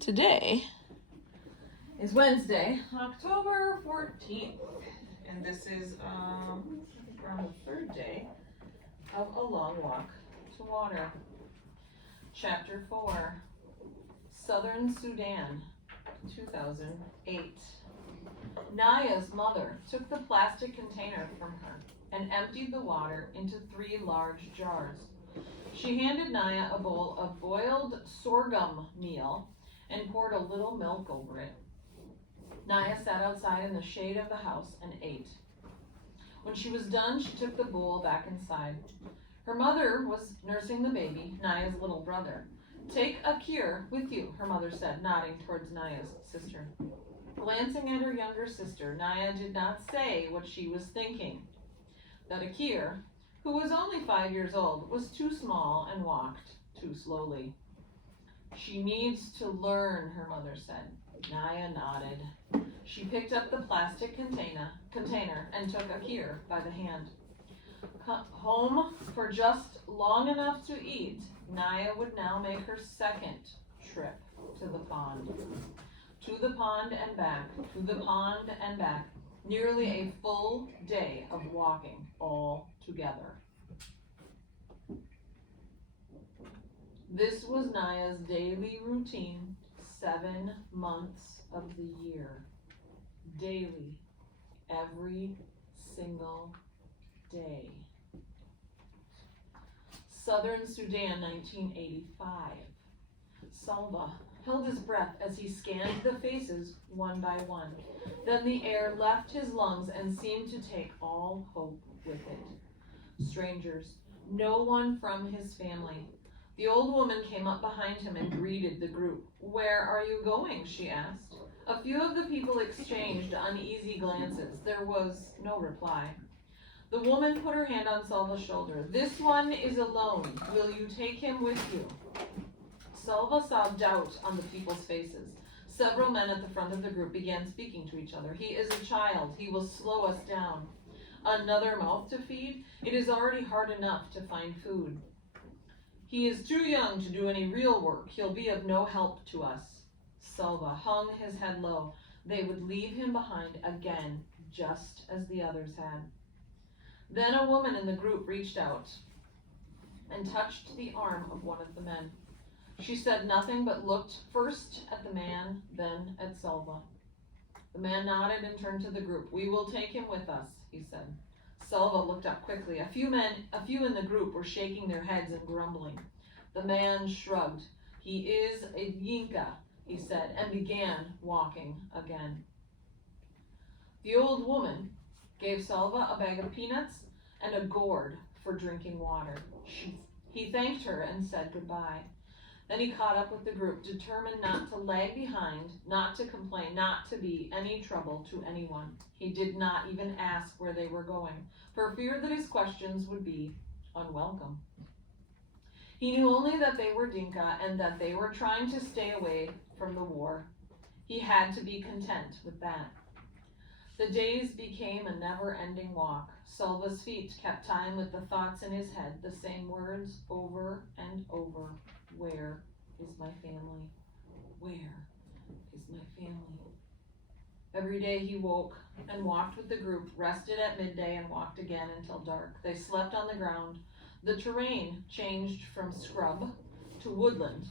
Today is Wednesday, October 14th, and this is I think we're on the third day of a long walk to water. Chapter 4, Southern Sudan, 2008. Naya's mother took the plastic container from her and emptied the water into 3 large jars. She handed Naya a bowl of boiled sorghum meal and poured a little milk over it. Naya sat outside in the shade of the house and ate. When she was done, she took the bowl back inside. Her mother was nursing the baby, Naya's little brother. "Take Akir with you," her mother said, nodding towards Naya's sister. Glancing at her younger sister, Naya did not say what she was thinking. That Akir, who was only 5 years old, was too small and walked too slowly. "She needs to learn," her mother said. Naya nodded. She picked up the plastic container and took Akir by the hand. Home for just long enough to eat, Naya would now make her second trip to the pond. To the pond and back, to the pond and back, nearly a full day of walking all together. This was Naya's daily routine 7 months of the year. Daily, every single day. Southern Sudan, 1985. Salva held his breath as he scanned the faces one by one. Then the air left his lungs and seemed to take all hope with it. Strangers, no one from his family. The old woman came up behind him and greeted the group. "Where are you going?" she asked. A few of the people exchanged uneasy glances. There was no reply. The woman put her hand on Salva's shoulder. "This one is alone. Will you take him with you?" Salva saw doubt on the people's faces. Several men at the front of the group began speaking to each other. "He is a child. He will slow us down." "Another mouth to feed? It is already hard enough to find food." "He is too young to do any real work. He'll be of no help to us." Salva hung his head low. They would leave him behind again, just as the others had. Then a woman in the group reached out and touched the arm of one of the men. She said nothing but looked first at the man, then at Salva. The man nodded and turned to the group. "We will take him with us," he said. Salva looked up quickly. A few in the group were shaking their heads and grumbling. The man shrugged. "He is a Yinka," he said, and began walking again. The old woman gave Salva a bag of peanuts and a gourd for drinking water. He thanked her and said goodbye. Then he caught up with the group, determined not to lag behind, not to complain, not to be any trouble to anyone. He did not even ask where they were going, for fear that his questions would be unwelcome. He knew only that they were Dinka and that they were trying to stay away from the war. He had to be content with that. The days became a never-ending walk. Salva's feet kept time with the thoughts in his head, the same words over and over. "Where is my family? Where is my family?" Every day he woke and walked with the group, rested at midday and walked again until dark. They slept on the ground. The terrain changed from scrub to woodland.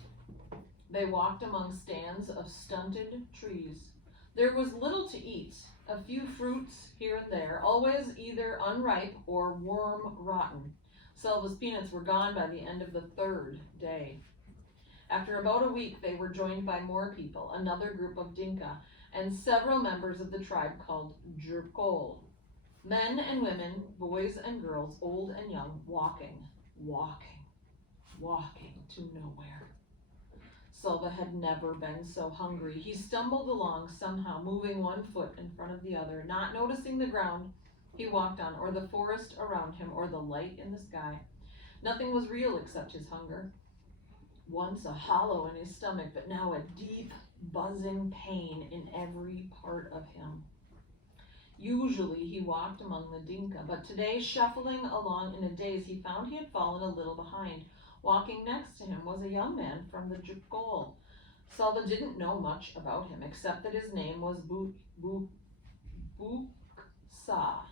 They walked among stands of stunted trees. There was little to eat, a few fruits here and there, always either unripe or worm-rotten. Salva's peanuts were gone by the end of the 3rd day. After about a week, they were joined by more people, another group of Dinka, and several members of the tribe called Jurkol. Men and women, boys and girls, old and young, walking to nowhere. Salva had never been so hungry. He stumbled along somehow, moving one foot in front of the other, not noticing the ground he walked on, or the forest around him, or the light in the sky. Nothing was real except his hunger. Once a hollow in his stomach, but now a deep, buzzing pain in every part of him. Usually he walked among the Dinka, but today, shuffling along in a daze, he found he had fallen a little behind. Walking next to him was a young man from the Jukol. Salva didn't know much about him, except that his name was Buxa.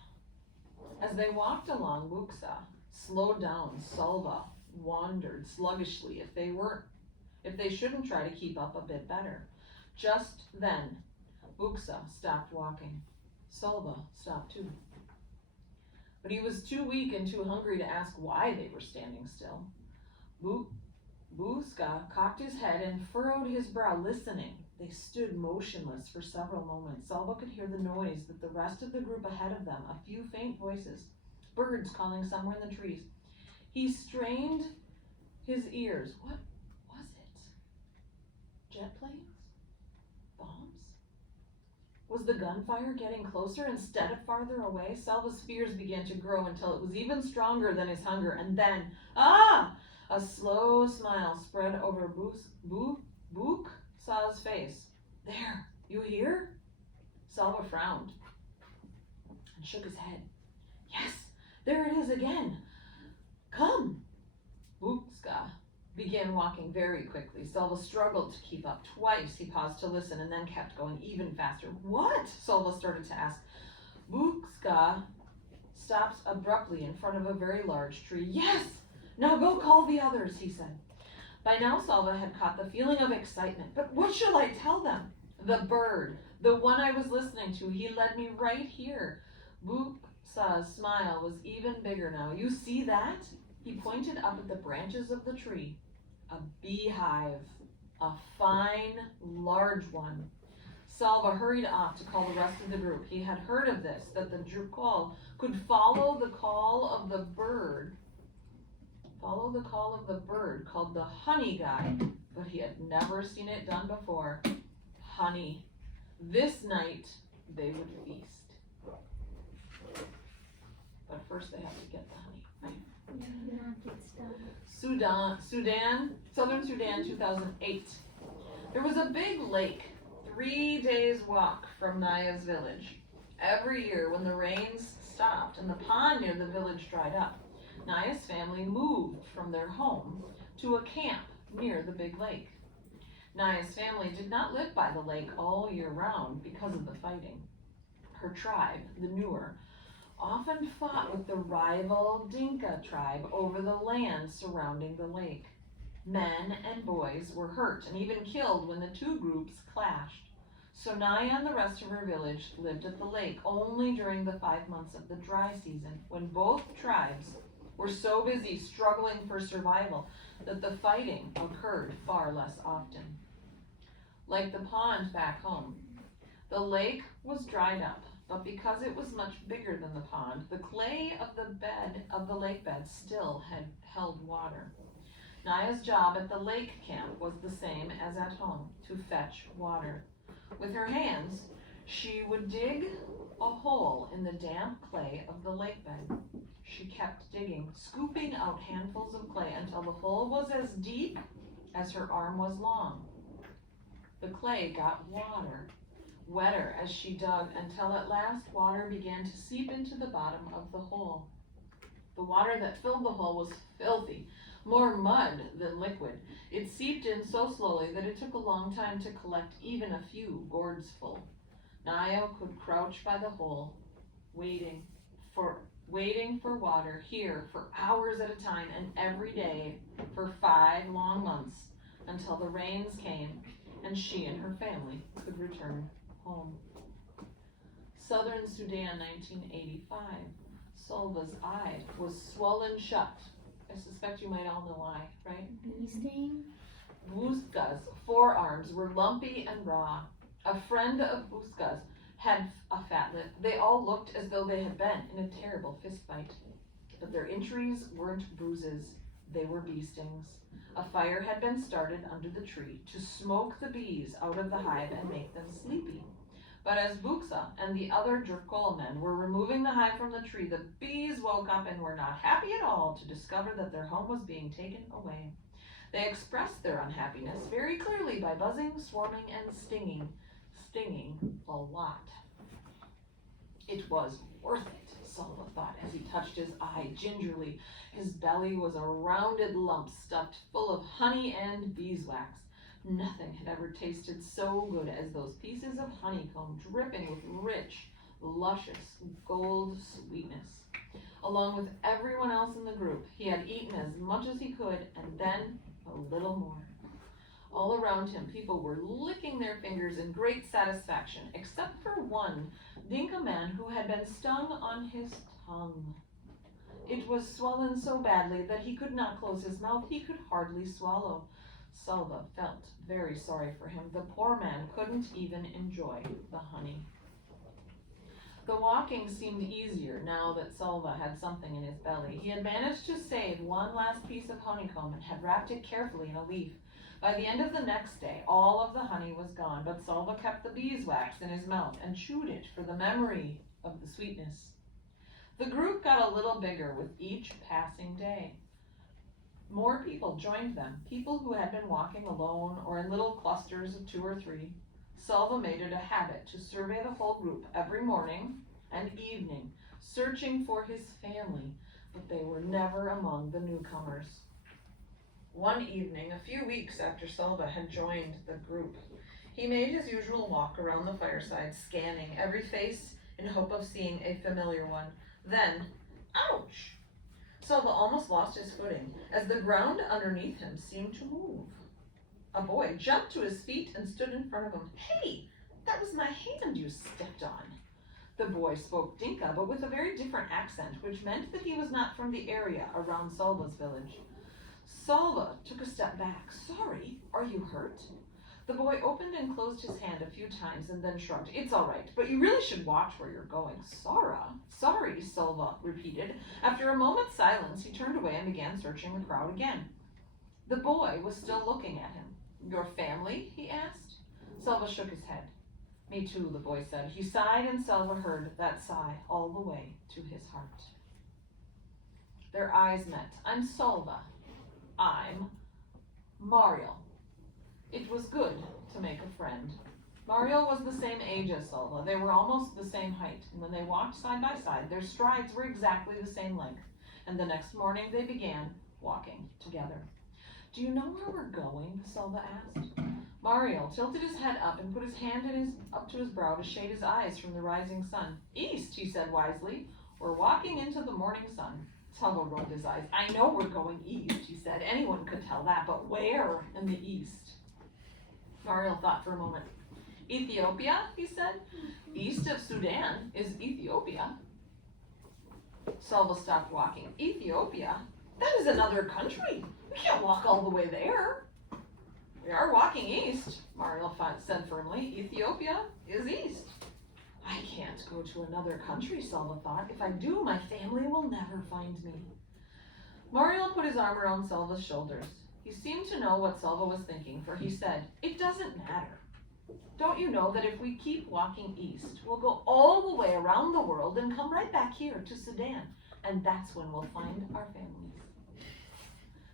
As they walked along, Buxa slowed down. Salva wondered sluggishly if they shouldn't try to keep up a bit better. Just then, Buxa stopped walking. Salva stopped too. But he was too weak and too hungry to ask why they were standing still. Buxa cocked his head and furrowed his brow, listening. They stood motionless for several moments. Salva could hear the noise that the rest of the group ahead of them, a few faint voices, birds calling somewhere in the trees. He strained his ears. What was it? Jet planes? Bombs? Was the gunfire getting closer instead of farther away? Salva's fears began to grow until it was even stronger than his hunger, and then, a slow smile spread over Buxa's face. There, you hear? Salva frowned and shook his head. Yes, there it is again. Come. Buxa began walking very quickly. Salva struggled to keep up. Twice he paused to listen and then kept going even faster. What? Salva started to ask. Buxa stops abruptly in front of a very large tree. Yes! Now go call the others, he said. By now Salva had caught the feeling of excitement. But what shall I tell them? The bird, the one I was listening to, he led me right here. Buxa's smile was even bigger now. You see that? He pointed up at the branches of the tree. A beehive, a fine, large one. Salva hurried off to call the rest of the group. He had heard of this, that the Drukol could follow the call of the bird called the honey guide, but he had never seen it done before. Honey. This night they would feast. But first they have to get the honey, right? Southern Sudan, 2008. There was a big lake, 3 days walk from Naya's village. Every year when the rains stopped and the pond near the village dried up, Naya's family moved from their home to a camp near the big lake. Naya's family did not live by the lake all year round because of the fighting. Her tribe, the Nuer, often fought with the rival Dinka tribe over the land surrounding the lake. Men and boys were hurt and even killed when the two groups clashed. So Naya and the rest of her village lived at the lake only during the 5 months of the dry season, when both tribes were so busy struggling for survival that the fighting occurred far less often. Like the pond back home, the lake was dried up, but because it was much bigger than the pond, the clay of the lake bed still had held water. Naya's job at the lake camp was the same as at home, to fetch water. With her hands, she would dig a hole in the damp clay of the lake bed. She kept digging, scooping out handfuls of clay until the hole was as deep as her arm was long. The clay got wetter as she dug, until at last water began to seep into the bottom of the hole. The water that filled the hole was filthy, more mud than liquid. It seeped in so slowly that it took a long time to collect even a few gourds full. Naya could crouch by the hole, waiting for water here for hours at a time, and every day for 5 long months, until the rains came and she and her family could return home. Southern Sudan, 1985. Salva's eye was swollen shut. I suspect you might all know why, right? Bee sting? Buxa's forearms were lumpy and raw. A friend of Buxa's had a fat lip. They all looked as though they had been in a terrible fist fight. But their injuries weren't bruises, they were bee stings. A fire had been started under the tree to smoke the bees out of the hive and make them sleepy. But as Buxa and the other Drukol men were removing the hive from the tree, the bees woke up and were not happy at all to discover that their home was being taken away. They expressed their unhappiness very clearly by buzzing, swarming, and stinging a lot. It was worth it, Salva thought as he touched his eye gingerly. His belly was a rounded lump stuffed full of honey and beeswax. Nothing had ever tasted so good as those pieces of honeycomb dripping with rich, luscious gold sweetness. Along with everyone else in the group, he had eaten as much as he could and then a little more. All around him, people were licking their fingers in great satisfaction, except for one Dinka man who had been stung on his tongue. It was swollen so badly that he could not close his mouth. He could hardly swallow. Selva felt very sorry for him. The poor man couldn't even enjoy the honey. The walking seemed easier now that Selva had something in his belly. He had managed to save one last piece of honeycomb and had wrapped it carefully in a leaf. By the end of the next day, all of the honey was gone, but Selva kept the beeswax in his mouth and chewed it for the memory of the sweetness. The group got a little bigger with each passing day. More people joined them, people who had been walking alone or in little clusters of 2 or 3. Selva made it a habit to survey the whole group every morning and evening, searching for his family, but they were never among the newcomers. One evening, a few weeks after Selva had joined the group, he made his usual walk around the fireside, scanning every face in hope of seeing a familiar one. Then, ouch! Selva almost lost his footing as the ground underneath him seemed to move. A boy jumped to his feet and stood in front of him. "Hey, that was my hand you stepped on." The boy spoke Dinka, but with a very different accent, which meant that he was not from the area around Selva's village. Selva took a step back. "Sorry, are you hurt?" The boy opened and closed his hand a few times and then shrugged. "It's all right, but you really should watch where you're going." Sorry, Selva repeated. After a moment's silence, he turned away and began searching the crowd again. The boy was still looking at him. "Your family?" he asked. Selva shook his head. "Me too," the boy said. He sighed, and Selva heard that sigh all the way to his heart. Their eyes met. "I'm Selva." "I'm Mariel." It was good to make a friend. Mariel was the same age as Selva. They were almost the same height, and when they walked side by side, their strides were exactly the same length, and the next morning they began walking together. "Do you know where we're going?" Selva asked. Mariel tilted his head up and put his hand up to his brow to shade his eyes from the rising sun. "East," he said wisely. "We're walking into the morning sun." Selva rolled his eyes. "I know we're going east," he said. Anyone could tell that, but where in the east? Mariel thought for a moment. "Ethiopia," he said. "East of Sudan is Ethiopia." Selva stopped walking. "Ethiopia? That is another country. We can't walk all the way there." "We are walking east," Mariel said firmly. "Ethiopia is east." "I can't go to another country," Selva thought. "If I do, my family will never find me." Mariel put his arm around Selva's shoulders. He seemed to know what Selva was thinking, for he said, "It doesn't matter. Don't you know that if we keep walking east, we'll go all the way around the world and come right back here to Sudan, and that's when we'll find our families."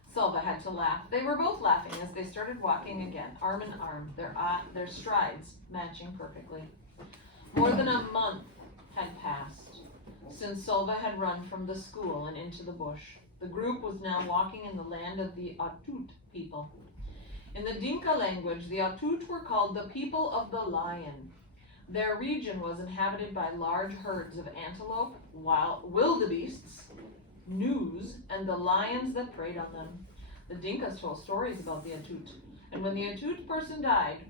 Selva had to laugh. They were both laughing as they started walking again, arm in arm, their strides matching perfectly. More than a month had passed since Selva had run from the school and into the bush. The group was now walking in the land of the Atut people. In the Dinka language, the Atut were called the people of the lion. Their region was inhabited by large herds of antelope, wildebeests, gnus, and the lions that preyed on them. The Dinkas told stories about the Atut, and when the Atut person died,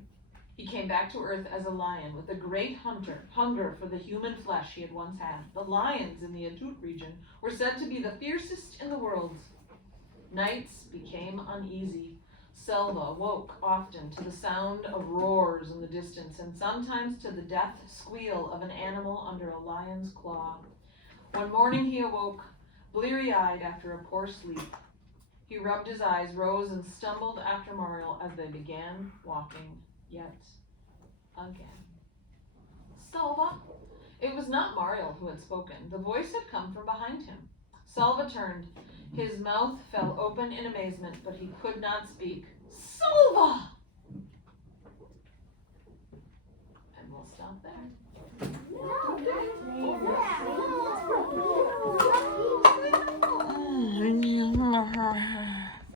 he came back to earth as a lion with a great hunger for the human flesh he had once had. The lions in the Atut region were said to be the fiercest in the world. Nights became uneasy. Selva woke often to the sound of roars in the distance, and sometimes to the death squeal of an animal under a lion's claw. One morning he awoke, bleary-eyed after a poor sleep. He rubbed his eyes, rose, and stumbled after Mariel as they began walking yet again. "Selva?" It was not Mariel who had spoken. The voice had come from behind him. Selva turned. His mouth fell open in amazement, but he could not speak. "Selva!" And we'll stop there.